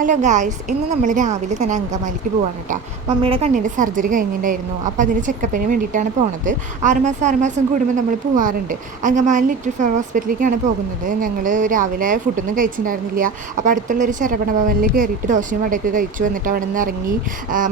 Hello guys, ഇന്ന് നമ്മൾ രാവിലെ തന്നെ അങ്കമാലിക്ക് പോവാണ് കേട്ടോ. മമ്മിയുടെ കണ്ണിൻ്റെ സർജറി കഴിഞ്ഞിട്ടുണ്ടായിരുന്നു. അപ്പോൾ അതിന് ചെക്കപ്പിന് വേണ്ടിയിട്ടാണ് പോണത്. ആറുമാസം കൂടുമ്പോൾ നമ്മൾ പോവാറുണ്ട്. അങ്കമാലി ലിറ്റിൽ ഫ്ലവർ ഹോസ്പിറ്റലിലേക്കാണ് പോകുന്നത്. ഞങ്ങൾ രാവിലെ ഫുഡൊന്നും കഴിച്ചിട്ടുണ്ടായിരുന്നില്ല. അപ്പോൾ അടുത്തുള്ളൊരു ശരവണ ഭവനിൽ കയറിയിട്ട് ദോശയും വടയൊക്കെ കഴിച്ചു. എന്നിട്ട് അവിടെ നിന്ന് ഇറങ്ങി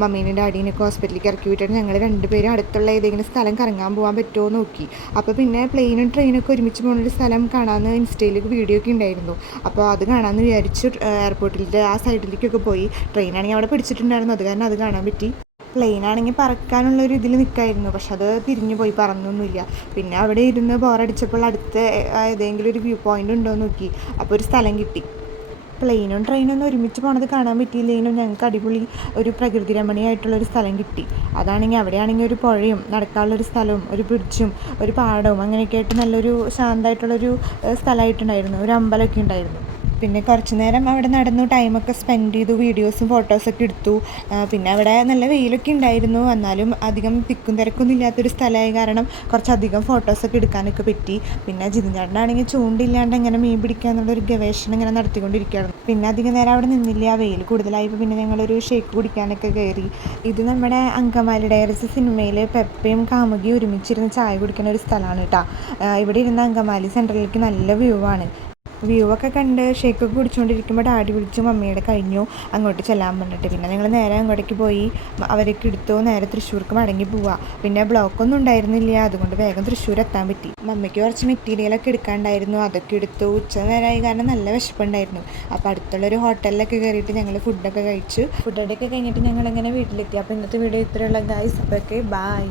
മമ്മീനെ ഡാഡീനൊക്കെ ഹോസ്പിറ്റലിലേക്ക് ഇറക്കി വിട്ടിട്ട് ഞങ്ങൾ രണ്ടുപേരും അടുത്തുള്ള ഏതെങ്കിലും സ്ഥലം കറങ്ങാൻ പോകാൻ പറ്റുമോ നോക്കി. അപ്പോൾ പിന്നെ പ്ലെയിനും ട്രെയിനൊക്കെ ഒരുമിച്ച് പോകുന്നൊരു സ്ഥലം കാണാമെന്ന് ഇൻസ്റ്റയിലേക്ക് വീഡിയോ ഒക്കെ ഉണ്ടായിരുന്നു. അപ്പോൾ അത് കാണാമെന്ന് വിചാരിച്ചു എയർപോർട്ടിൻ്റെ ആ സൈഡിലേക്കൊക്കെ പോയി. ട്രെയിനാണെങ്കിൽ അവിടെ പിടിച്ചിട്ടുണ്ടായിരുന്നു, അത് കാരണം അത് കാണാൻ പറ്റി. പ്ലെയിനാണെങ്കിൽ പറക്കാനുള്ളൊരു ഇതിൽ നിൽക്കായിരുന്നു, പക്ഷെ അത് തിരിഞ്ഞു പോയി, പറന്നൊന്നുമില്ല. പിന്നെ അവിടെ ഇരുന്ന് ബോറടിച്ചപ്പോൾ അടുത്ത് ഏതെങ്കിലും ഒരു വ്യൂ പോയിൻ്റ് ഉണ്ടോ എന്ന് നോക്കി. അപ്പോൾ ഒരു സ്ഥലം കിട്ടി. പ്ലെയിനും ട്രെയിനൊന്നും ഒരുമിച്ച് പോണത് കാണാൻ പറ്റിയില്ലെങ്കിലും ഞങ്ങൾക്ക് അടിപൊളി ഒരു പ്രകൃതി രമണീയമായിട്ടുള്ളൊരു സ്ഥലം കിട്ടി. അതാണെങ്കിൽ അവിടെയാണെങ്കിൽ ഒരു പുഴയും നടക്കാനുള്ളൊരു സ്ഥലവും ഒരു ബ്രിഡ്ജും ഒരു പാടവും അങ്ങനെയൊക്കെ ആയിട്ട് നല്ലൊരു ശാന്തമായിട്ടുള്ളൊരു സ്ഥലമായിട്ടുണ്ടായിരുന്നു. ഒരു അമ്പലമൊക്കെ ഉണ്ടായിരുന്നു. പിന്നെ കുറച്ച് നേരം അവിടെ നടന്നു, ടൈമൊക്കെ സ്പെൻഡ് ചെയ്തു, വീഡിയോസും ഫോട്ടോസൊക്കെ എടുത്തു. പിന്നെ അവിടെ നല്ല വെയിലൊക്കെ ഉണ്ടായിരുന്നു, എന്നാലും അധികം തിക്കും തിരക്കൊന്നും ഇല്ലാത്തൊരു സ്ഥലമായ കാരണം കുറച്ചധികം ഫോട്ടോസൊക്കെ എടുക്കാനൊക്കെ പറ്റി. പിന്നെ ജിതിൻചാട്ടനാണെങ്കിൽ ചൂണ്ടില്ലാണ്ട് എങ്ങനെ മീൻ പിടിക്കുക എന്നുള്ളൊരു ഗവേഷണം ഇങ്ങനെ നടത്തിക്കൊണ്ടിരിക്കുകയാണ്. പിന്നെ അധികം നേരം അവിടെ നിന്നില്ല, വെയിൽ കൂടുതലായപ്പോൾ പിന്നെ ഞങ്ങളൊരു ഷേക്ക് കുടിക്കാനൊക്കെ കയറി. ഇത് നമ്മുടെ അങ്കമാലി ഡയറീസ് സിനിമയിൽ പെപ്പയും കാമുകിയും ഒരുമിച്ചിരുന്ന് ചായ കുടിക്കുന്ന ഒരു സ്ഥലമാണ് കേട്ടോ. ഇവിടെ ഇരുന്ന് അങ്കമാലി സെൻട്രലിലേക്ക് നല്ല വ്യൂ ആണ്. വ്യൂ ഒക്കെ കണ്ട് ഷേക്കൊക്കെ കുടിച്ചുകൊണ്ടിരിക്കുമ്പോൾ ഡാഡി വിളിച്ചു മമ്മിയുടെ കഴിഞ്ഞു അങ്ങോട്ട് ചെല്ലാൻ പറഞ്ഞിട്ട്. പിന്നെ ഞങ്ങൾ നേരെ അങ്ങോട്ടേക്ക് പോയി അവരൊക്കെ എടുത്തു, നേരെ തൃശ്ശൂർക്ക് മടങ്ങി പോവാം. പിന്നെ ബ്ലോക്കൊന്നും ഉണ്ടായിരുന്നില്ല, അതുകൊണ്ട് വേഗം തൃശ്ശൂർ എത്താൻ പറ്റി. മമ്മിക്ക് കുറച്ച് മെറ്റീരിയലൊക്കെ എടുക്കാണ്ടായിരുന്നു, അതൊക്കെ എടുത്തു. ഉച്ച നേരമായി കാരണം നല്ല വിശപ്പുണ്ടായിരുന്നു. അപ്പോൾ അടുത്തുള്ളൊരു ഹോട്ടലിലൊക്കെ കയറിയിട്ട് ഞങ്ങൾ ഫുഡൊക്കെ കഴിച്ചു. ഫുഡൊക്കെ കഴിഞ്ഞിട്ട് ഞങ്ങളിങ്ങനെ വീട്ടിലെത്തി. അപ്പോൾ ഇന്നത്തെ വീഡിയോ ഇത്രയുള്ള ഗൈസ്. അപ്പോൾ ഓക്കെ, ബൈ.